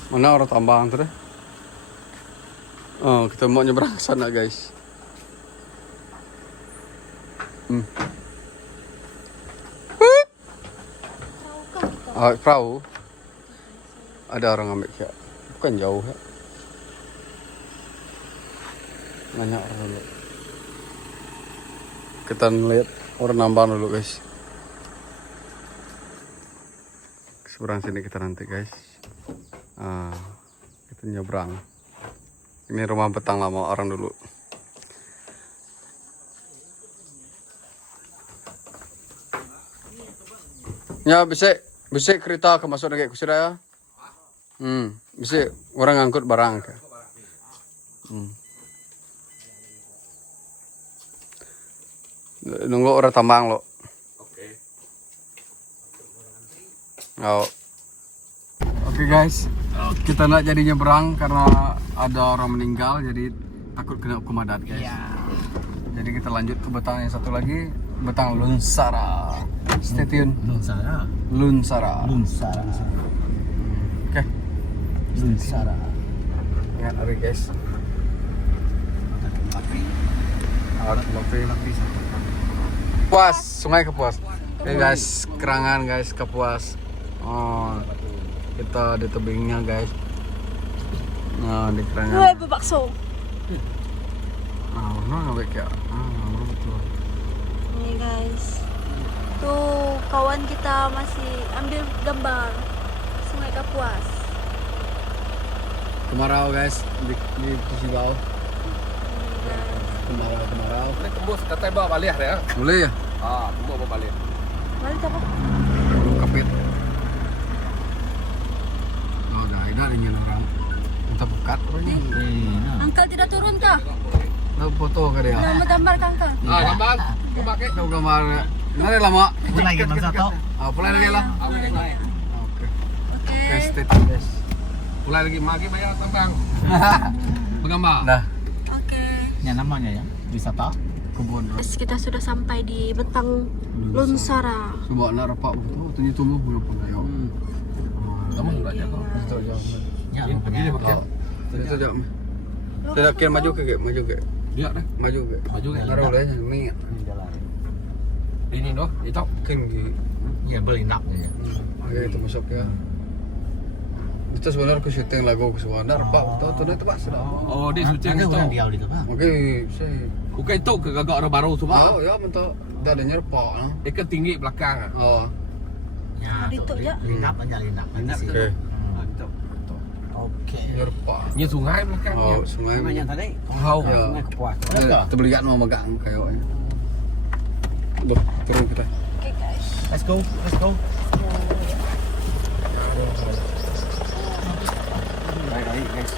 Mana orang tambang tu deh? Kita mau nyebrang sana guys. Perahu. Ada orang ambil ya. Bukan jauh ya. Nanya orang dulu. Kita lihat orang nambang dulu guys. Seberang sini kita nanti guys. Kita nyebrang. Ini rumah Betang lama orang dulu. Ya bisa kereta ke masuk lagi ke Suraya. Bisa orang angkut barang ke. Nunggu orang tambang lo. Oke guys, kita nak jadi nyebrang karena ada orang meninggal, jadi takut kena hukum adat guys. Jadi kita lanjut ke Betang yang satu lagi, Betang Lunsara. Stay tune. Lunsara. Oke. Lunsara. Ingat hari guys. Kapuas, Sungai Kapuas. Oke guys, kerangan guys Kapuas. Kita di tebingnya guys. Di kerangan. Gue bebakso. Mana ngabek ya? Betul. Nih guys. Tuh kawan kita masih ambil gambar Sungai Kapuas. Kemarau guys di Sibau. Kemarau. Ini tembus kata bawa balik ya. Boleh ya? Tembus bawa balik. Balik apa? Belum kapit. Dah ada ingin orang. Minta bukat ini. Angkel tidak turun kah? Nak foto ke dia? Mau gambar kah angkel? Gambar. Gambar ke? Tahu gambar. Mana lama? Mulai gambar satu. Pulai lagi lah. Oke. Oke. Stay tune guys. Mulai lagi magi bayar tambang. Bergambar. Dah. Oke. Ini namanya ya, wisata. Kebun. Guys, kita sudah sampai di Betang Lunsara. Coba nak rapat betul. Tanya tunggu belum pengayo. Kamu sudah aja kok. Itu aja. Ya, Ini pakai. Itu aja. Tidak kira maju ke? Maju ke? Dia dah. Maju ke? Maju ke? Taruh boleh minyak. Ini doh, itu. Tinggi. Ya berlinap ya. Oke, itu masuk ya. Itu sebenarnya aku syuting lagu ke Suwana, Pak. Tahu itu Pak sudah. Oh, dia suci Ada itu. orang dia itu, Pak. Oke, saya. Bukan itu ke gagak orang baru tu, Pak. Oh, ya bentuk. Dah ada nyerpak. Dia kan tinggi belakang. Oh. Ya, Dito aja. linap aja linap. Oke. Oke. Nyerpak. Nya sungai belakangnya. Oh, sungai. Namanya tadi. Tahu. Ya. Sungai Kapuas. Kita belikan mau megang kayaknya. Duh, turun kita. Oke guys. Let's go. Baik guys.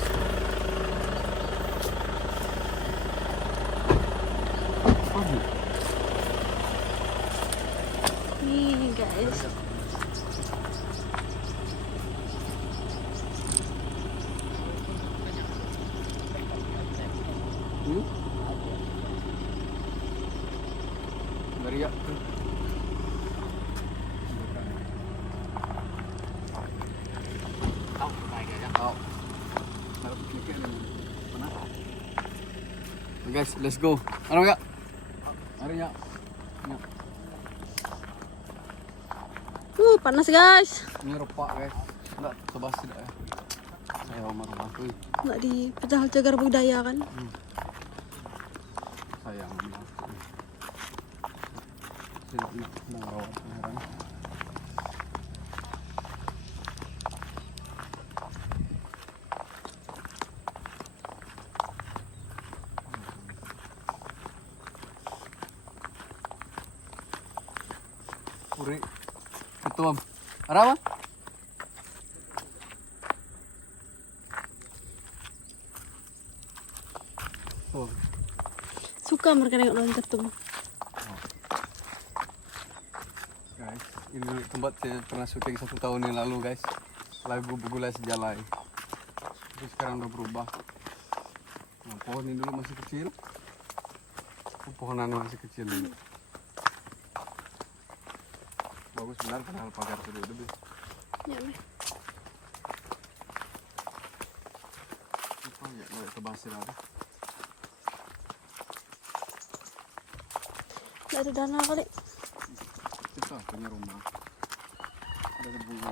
guys. Maria. Guys, let's go. Ano ya? Ano ya? Panas guys. Ini rupak guys. Enggak, tebas tidak ya. Saya marah tuh. Nggak dipecah jagar budaya kan. Sayang. Tidak mau rawat heran. Puri. Ketua. Ada apa? Oh. Suka mereka nengok loncat tuh. Guys, ini tempat saya pernah syuting 1 tahun yang lalu guys. Lagu Begulai Sejalai. Terus sekarang udah berubah. Nah, pohon ini dulu masih kecil. Pohonannya masih kecil dulu. Bagus benar padahal pagar itu dulu. Ya, Meh. Apa ya kalau tebasir ada. Nggak ada dana kali. Kita punya rumah. Ada bunga.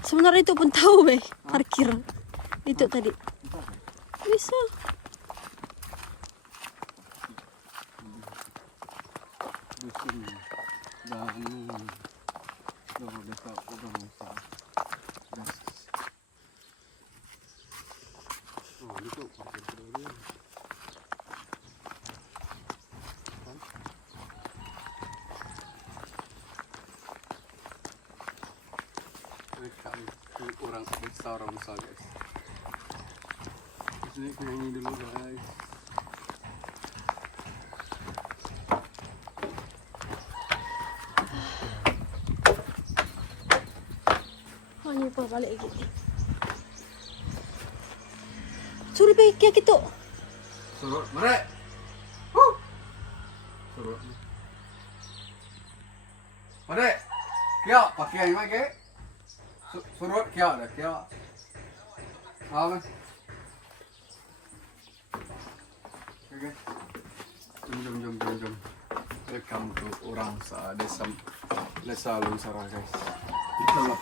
Sebenarnya itu pun tahu Beh, parkir. Itu tadi. Bisa. Dusun dan desa udah besar. Oh, itu parkir dulu. Orang besar guys. Di sini nyanyi dulu guys. Oh, ini pa balik lagi. Suri Beh, kaya gitu. Surut, merek. Surut. Merek. Kya, pakai yang mana ke? Surut kya ada, kya. Apa? Oke. Jom. Welcome to orang sa desa Lunsara guys. Kita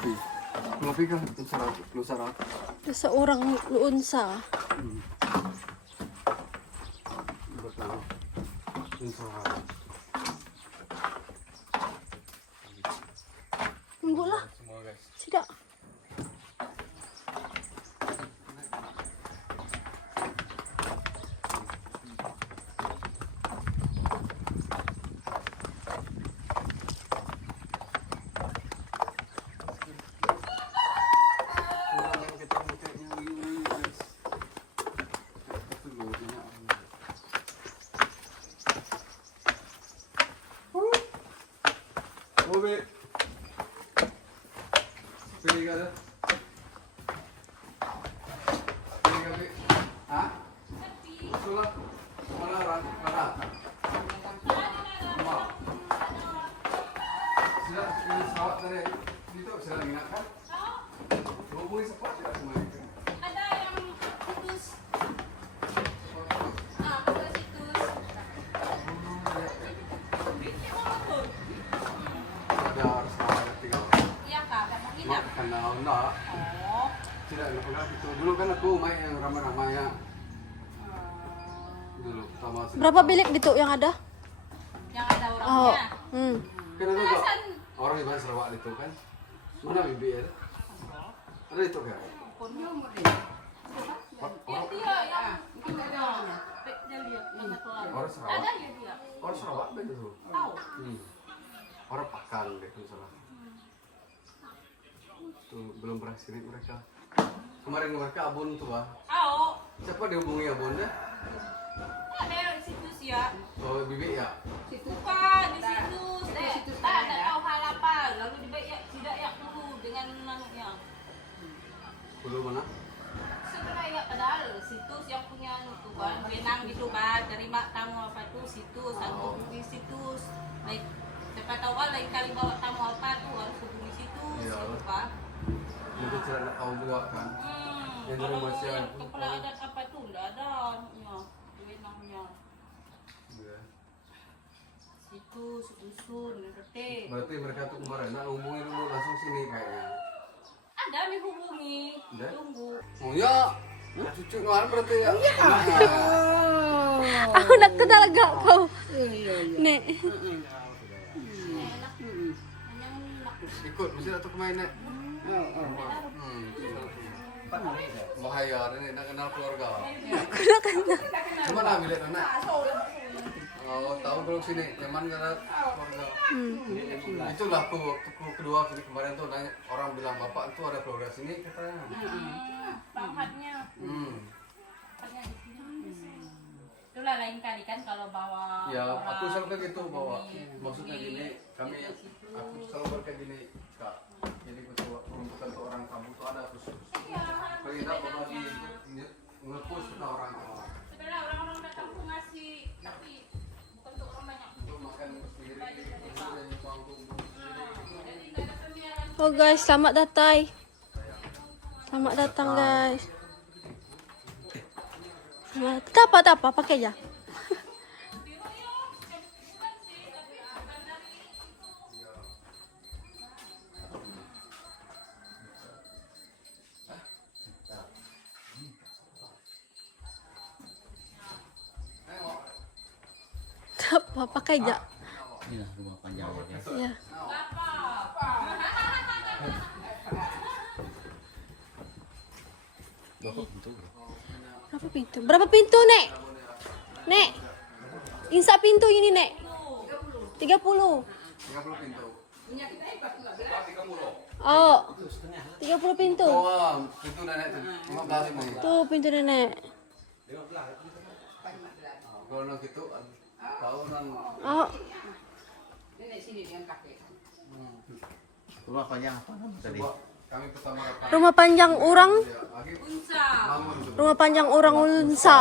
Lapi kan Lunsara. Desa orang Luunsa. Betul. Lunsara. Tunggu lah. Semua guys. Tidak. Obe. Pilih kata. Pilih kata. Hah? Sulah. Mana orang? Mana? Ma. Sudah ini sawat dari itu sudah ingatkan? Hubungi cepat tidak semuanya. Ada yang putus. Putus itu. Ada harus ada 3. Iya kak, mau nginap. Kenal enggak? Oh. Tidak enggak itu. Dulu kan aku main yang ramai-ramai ya. Dulu sama Berapa bilik gitu yang ada? Yang ada Oh. orangnya. Kan ada kok orang di mana Sarawak itu kan? Mana bibi ya? Ada itu kan? Ya dia yang kita ada. Dia lihat banyak keluar. Orang Sarawak. Ada ya dia. Orang Sarawak kan itu. Tahu. Orang Pakan deh kalau salah. Tuh belum pernah sini mereka. Kemarin mereka abon tuh bah. Tahu. Siapa dihubungi abonnya? Ada yang di situ sih ya. Oh bibi ya. Bukan di situ. Tak ada tahu hal apa. Kudu mana? Sebenarnya padahal situs yang punya itu kan benang gitu kan, terima tamu apa tuh situs, aku hubungi situs. Baik, siapa tahu kan lain kali bawa tamu apa tuh harus hubungi situs, Iya. gitu Pak. Jadi tidak tahu juga kan. Yang dari Kalau Malaysia yang itu, kepala adat apa tuh enggak ada anunya, benangnya. Iya. Situs, dusun, RT. Berarti mereka tuh kemarin nak hubungi dulu langsung sini kayaknya. Ada dihubungi, Ada? tunggu. Oh ya, cucu kemarin berarti ya. Aku nak ke talaga ko. Nek. Enak. Hanya enak. Ikut, mesti datang kemain nek. Bahaya, ini nak kenal keluarga. Aku nak kena. Cuma nak ambil anak. Oh, tahu belum sini, nyaman karena keluarga. Itulah tuh waktu kedua sini kemarin tuh nanya, orang bilang bapak itu ada keluarga sini katanya. Pangkatnya. Pangkatnya di sini. Itulah lain kali kan kalau bawa Ya, orang aku selalu kayak gitu bawa. ini, Maksudnya ini, gini, kami situ. aku selalu kayak gini, Kak. Jadi ketua peruntukan untuk orang kampung itu ada khusus. Paling tidak berbagi nge-push ke orang. Sebenarnya orang-orang datang tuh ngasih, tapi bukan untuk orang banyak. Untuk makan sendiri, dan mampu Jadi nggak ada pembiayaan. Oh guys, selamat datang. Selamat datang guys. Selamat. Tak apa, pakai aja. Tak apa, pakai aja. Inilah rumah panjang ya guys. Ya. Berapa pintu? Berapa pintu, Nek? Nek. Insa pintu ini, Nek. 30. 30 pintu. Oh. 30 pintu. Oh, pintu nenek tuh, 15 nih. Tuh pintu nenek. Kalau nak gitu, tahunan. Oh, Rumah panjang apa nama tadi? Coba kami pertama datang. rumah panjang orang. Ya, lagi Unsa. bangun tuh. Rumah panjang orang Unsa.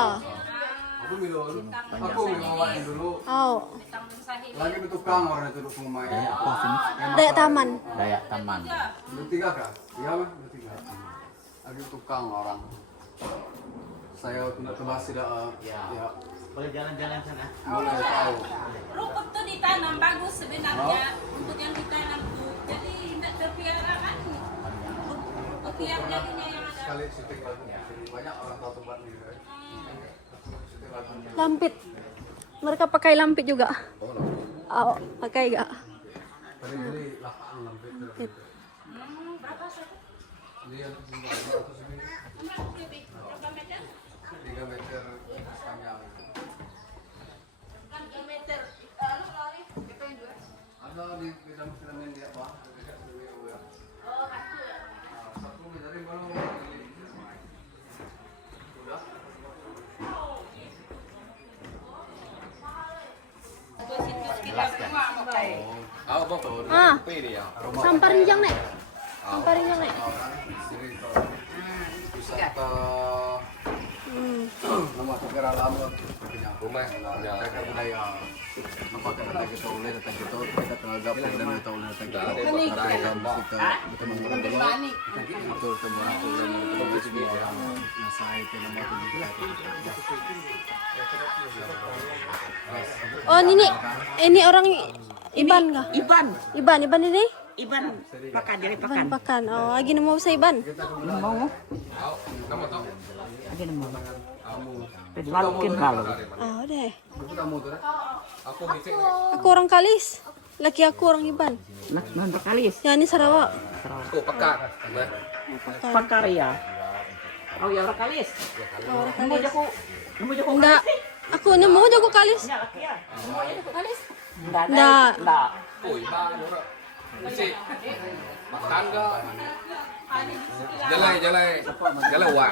Aku minum, aku minum wain dulu. Oh, Tanggung sahih. Lagi di tukang orang itu duduk rumah ya. Apa sini? Dayak Taman. Dayak Taman. Bertiga kah? Iya mah bertiga. Lagi di tukang orang. Saya tidak tebas tidak. Ya. Boleh jalan-jalan sana. Boleh tahu. Rumput tuh ditanam bagus sebenarnya. Rumput yang ditanam tuh jadi tidak terpiara kan. Rumput yang jadinya yang ada. Sekali syuting lagu banyak orang tahu tempat ini. Syuting lagu. Lampit. Mereka pakai lampit juga. Oh, pakai gak? Tadi beli lahan lampit. Berapa satu? Dia 500 ini. Berapa meter? 3 meter panjang. Kan 2 meter. Lalu lari. Ada di dalam film dia apa? Dekat studio ya. Oh, satu ya. Satu dari mana? Sudah. Dua situs kita semua pakai. Aku betul. Ah, Pilih ya. sampah rinjang, Nek. Sampah rinjang, Nek. Wisata nama negara lama punya Rumah. cagar budaya nampak kata kita oleh datang kita kenal gapur dan kita oleh datang kita kita kita menggunakan betul semua dan kita semua orang nasai ke nama Oh, ini orang Iban kah? Iban ini? Iban pakan jadi Iban pakan. pakan. Oh, lagi nemu sa Iban. Mau Nama tahu. ada mau. Pedwalkin kalau. Oh, deh. kamu tuh Aku bisa. Aku orang Kalis. Laki aku orang Iban. Nak nanti kalis. Ya, ini Sarawak. Aku pekat. Pakarya. Oh ya orang kalis. Oh, orang Nemu Kalis. jago. Nemu jago. Enggak. Aku nemu jago Kalis. Ya laki ya. Enggak. Enggak. Oi, bang. Mesti. Makan enggak? Jalai wak.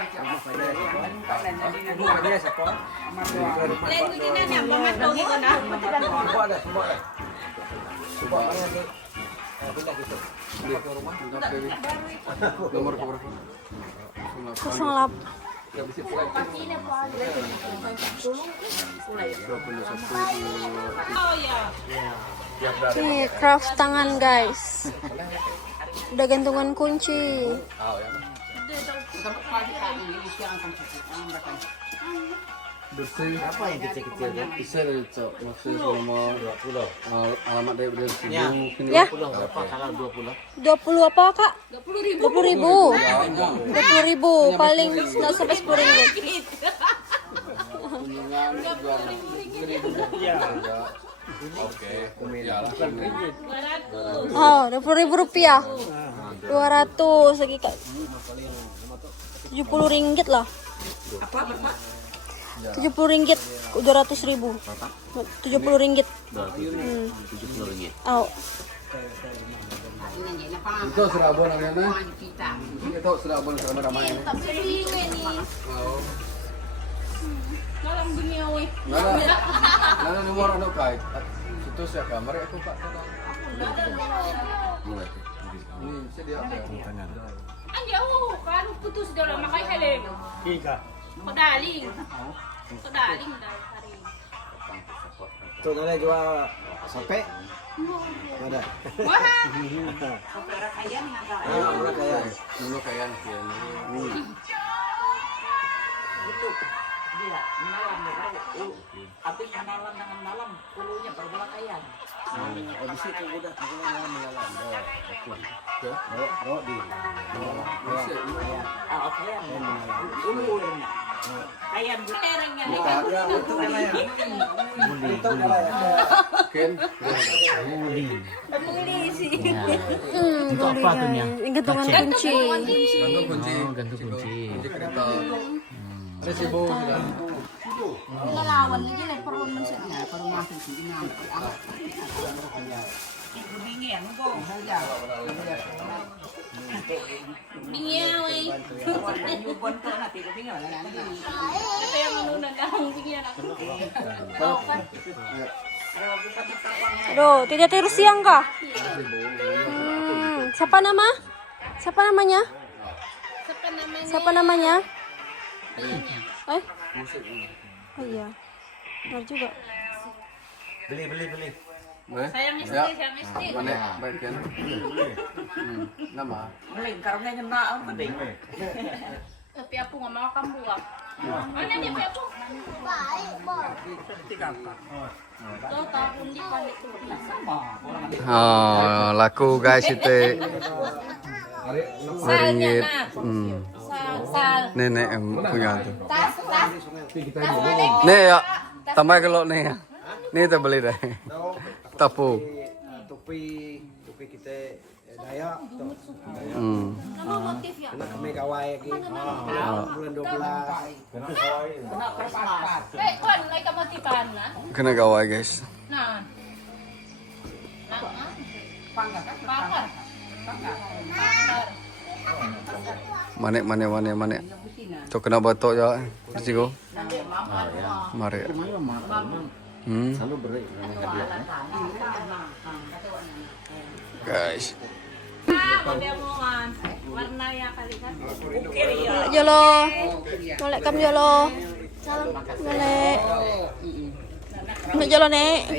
Lain begini nih, apa mas gitu nah. nomor berapa 08. Ya bisa pulang. 21. Oh ya. Nih, craft tangan guys. Udah gantungan kunci. Oh ya. Bersih. Apa yang kecil-kecil ya? Bisa dari cok. Maksudnya selama 20. alamat dari Ya. Ya. Berapa kalau 20? 20 apa kak? 20.000. 20.000 paling nggak sampai 10 ringgit. kunjungan jual. Oke. Ya lah. 200. Oh, 20.000 rupiah. 200 lagi kak. 70 ringgit lah. 70 ringgit, 200.000. 70 ringgit. 70 ringgit. Oh, Itu Serabon namanya. Itu Serabon sama ramai. Oh. Dalam dunia weh. Nana nomor anu kait. Situ saya kamar aku Pak. Ini saya dia. An jauh kan putus dalam makanya helem. Ika. Pedaling. Pedaling dah hari. Tuh nana jual sampai. Ada. Wah. Dulu kayak kian. Itu dia malam habis malam dengan malam puluhnya berbelakaian. Habis itu udah melawan. Oh, di. Kaian. Ulunya. Kaian Terengnya. Itu kalau Ken. Beli sih. untuk apa tuh ya? Gantungan kunci. Gantung kunci. Gantung kunci. Kunci kereta. Ada sibo sudah. Lalawan lagi lah perlu maksudnya perlu masuk sini nampak. Bingin bong. Bingin weh. Apa yang menunda daun bingin aku. Kau kan. Aduh, tidak tidur siang kah? Siapa nama? Siapa namanya? Siapa namanya? Siapa namanya? Oh iya. Benar juga. beli. Sayang istri. Mana baik kan? Nama. Meling karena ngena apa deh. Tapi aku nggak mau kamu buang. Mana dia aku? Kau tahu di balik tu. Oh, laku guys itu. Ringgit. Sal. Nenek yang punya tuh. Tas. Nih ya, tambah kalau nih ya. Nih kita beli deh. Tapu. Topi kita Dayak tuh. Nama motif ya? Kena kami kawai lagi. Bulan 12. Kena Christmas. Kon, naik ke motifan na. Kena gawai guys. Nah. Pangkat kan? Pakar. Manek. Tuh kena batok ya. Disigo. Mari. Selalu beri Guys. Modelan warna ya kali kan. Jolo. Molek kam jolo. Molek. Nak jolo nek.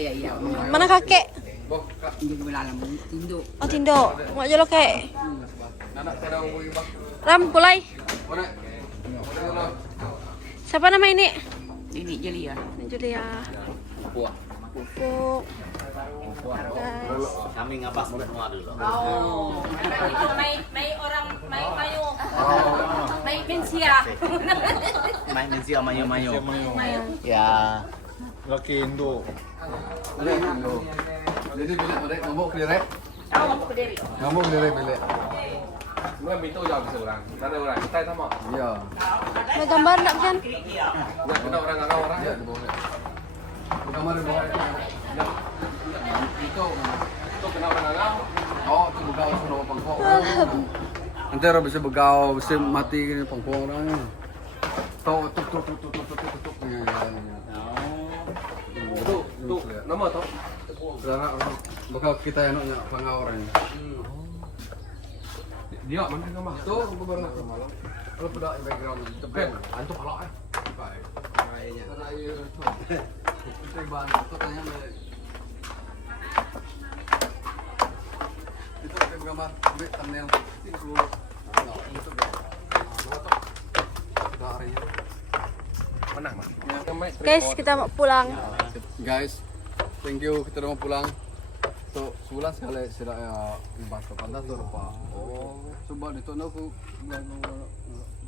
Mana kakek? Oh tindo. Mak jolo kek. Ram pulai. Siapa nama ini? Ini Jelia. Julia. Pupuk. Guys. kami ngabas semua dulu. Oh. May orang may mayo. May pensia. Main Insia mayo. Mayo. Ya. Laki Indo. Jadi bilik ngomong kelirik. Tahu ke diri. Ngomong kelirik. Mulai itu jauh bisa orang. Ada orang kita sama. Iya. Ada gambar nak kan? Nggak kita orang nggak orang. Iya, boleh. Kamar boleh. Itu kena orang nggak. Oh, itu begaw sama pangkong. Nanti orang bisa begaw, bisa mati gini pangkong orang. Tuk. Tuh, nama tuh. Karena bakal kita yang nak pangau orangnya. Dia mana nama? Tuh, aku baru nak malam. Lu pada background itu Ben, antuk kalau Baik. Kayaknya. Karena iya tuh. Itu bahan katanya itu pakai gambar ambil thumbnail ini keluar. Nah, itu dia. Udah harinya. menang mah. Guys, kita mau pulang. Guys, thank you kita udah mau pulang. Tuh, sebulan sekali sudah ya ngebahas ke pantai tuh Pak. Oh, coba ditonton aku.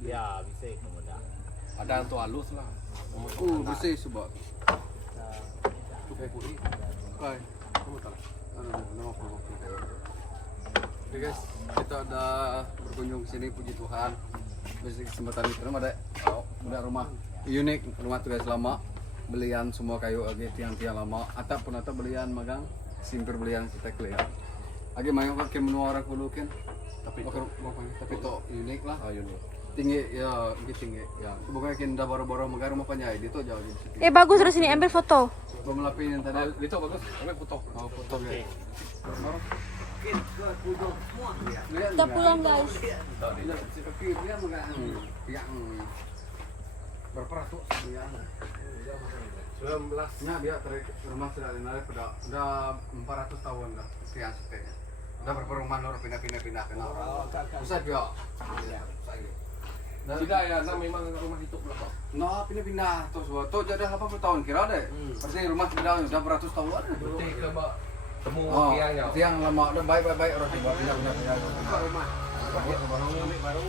Ya, bisa kemudian. Ada yang tuh halus lah. Bersih coba. Hai. Kamu tahu? Oke guys, kita udah berkunjung ke sini, puji Tuhan. Besok kesempatan itu ada udah rumah unik, rumah tuh guys lama. Belian semua kayu lagi tiang-tiang lama. Atap pun belian magang, simpir belian kita kelihatan. Lagi main pakai menua orang kulukin. Tapi itu unik lah. Oh, unik. Tinggi ya, tinggi ya. Bukan kinda baru-baru magang rumah penjahit itu jauh gitu. Bagus terus ini ambil foto. Belum lapin yang tadi. Itu bagus. Ambil foto. Oh, foto guys. Kita pulang guys. Dia yang berperatus dia. 19. Nya dia rumah sudah dinilai udah 400 tahun dah sekian sekian. Udah berperumahan orang pindah-pindah kenapa? Pusat dia. Tidak ya, nah memang rumah itu berapa? Nah, pindah-pindah tuh jadi 80 tahun kira deh. Pasti rumah sudah beratus tahun. Berarti ke temu Oh, tiangnya. tiang lama udah baik orang pindah. Baru.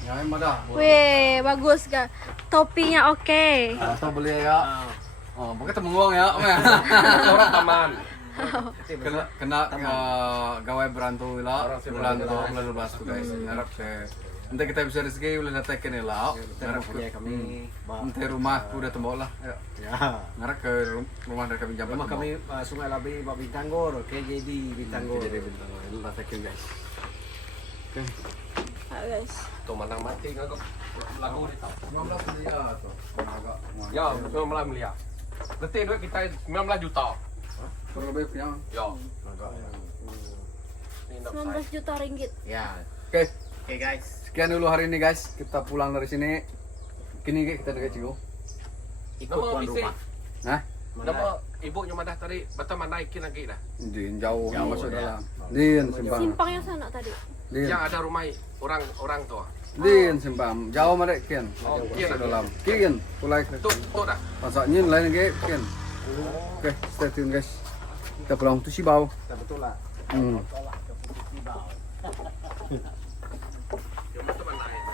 Ya emang dah. Wih, bagus gak? Topinya oke. Atau beli ya. Oh, pokoknya temu uang ya. Orang taman. Kena gawe berantu lah. Bulan 12 tuh guys. Harap saya nanti kita bisa rezeki udah datekin ya lah. Ngarep Punya kami. nanti rumah udah tembok lah. Ya. Ngarep ke rumah dari kami jabat. Rumah kami Sungai Labi Bintangor, KJD Bintangor. Jadi bintang. Lu datekin guys. Oke. Ayo guys. Tuh menang mati ngagak lagu di tau. 15 miliar tuh. Agak. Ya, 19 miliar. Berarti duit kita 19 juta. Kurang lebih yang. Ya. Ini 19 juta ringgit. Ya, Oke. oke guys. Sekian dulu hari ini guys. Kita pulang dari sini. Kini kita dekat Cigo. Ikut Nama tuan isi. rumah. Nah, Nama ibunya madah tadi, betul naikin lagi dah. di jauh masuk dalam. Din simpang. Simpang yang sana tadi. Din. Yang ada rumah orang tua. Din simpang. Jauh mereka kian. Oh, kian Masuk lagi. dalam. Kian. Pulai. Tuh dah. Masaknya lain lagi kian. Oke, stay tune guys. Kita pulang tuh Sibau. Betul lah. Yang betul naik.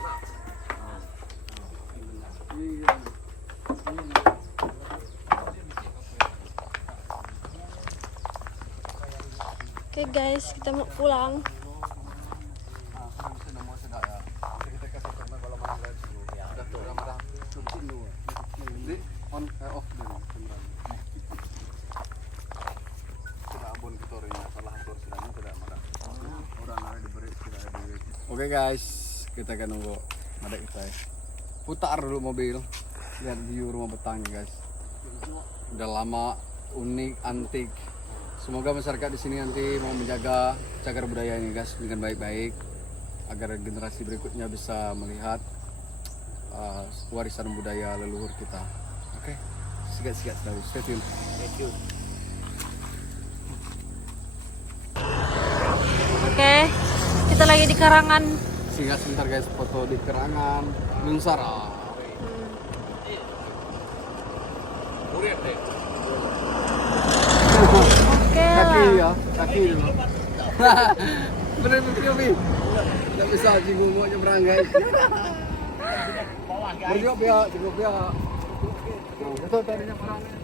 Oke guys, kita mau pulang. Oke guys, kita akan nunggu ada kita ya. Putar dulu mobil, lihat view rumah betangnya guys. Udah lama, unik, antik. Semoga masyarakat di sini nanti mau menjaga cagar budaya ini guys dengan baik-baik agar generasi berikutnya bisa melihat warisan budaya leluhur kita. Oke, sikat-sikat selalu. Stay tune. Oke, kita lagi di Karangan. Singkat sebentar guys, foto di Kerangan, Nunsara. Murid deh. Oke Kaki lah. ya, kaki dulu. Bener Bi. Tidak bisa jinggung mau nyebrang guys. Berjawab ya, cukup ya. Itu tadinya perangnya.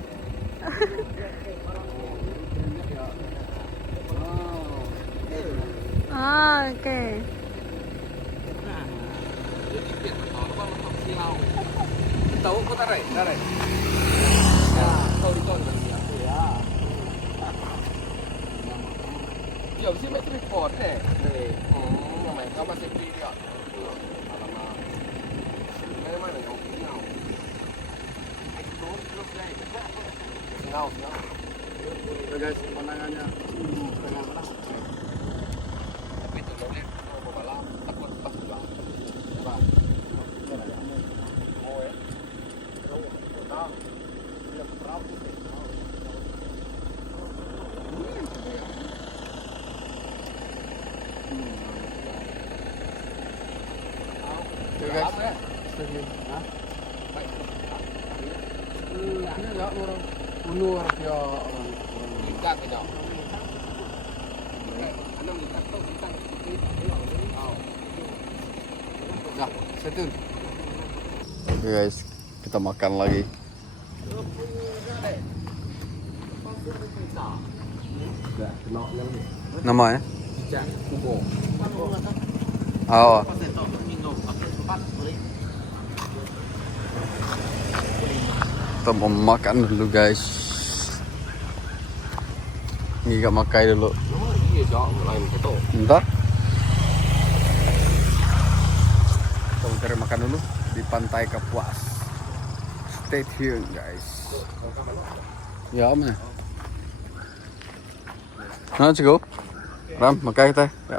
Oke. Tahu kok tarik? Tarik. Tahu di tahun ya. Ya, mesti make report deh. Namanya kamu masih beli dia. Alamak. Mana yang ngau? Itu terus deh. Ngau. Oke guys, pemandangannya. Tapi itu boleh. Mau balap takut pas juga. Oke guys. Ini enggak orang ulur ya orang. Ikat aja. Nah, setun. Oke guys, kita makan lagi. Namanya? Oh. Kita mau makan dulu guys. Ini gak makai dulu. Iya, Cok, lain foto. Bentar. Kita mau cari makan dulu di Pantai Kapuas. Stay tuned guys. Ya mana? Nah, let's go. Ram, makai kita. Ya.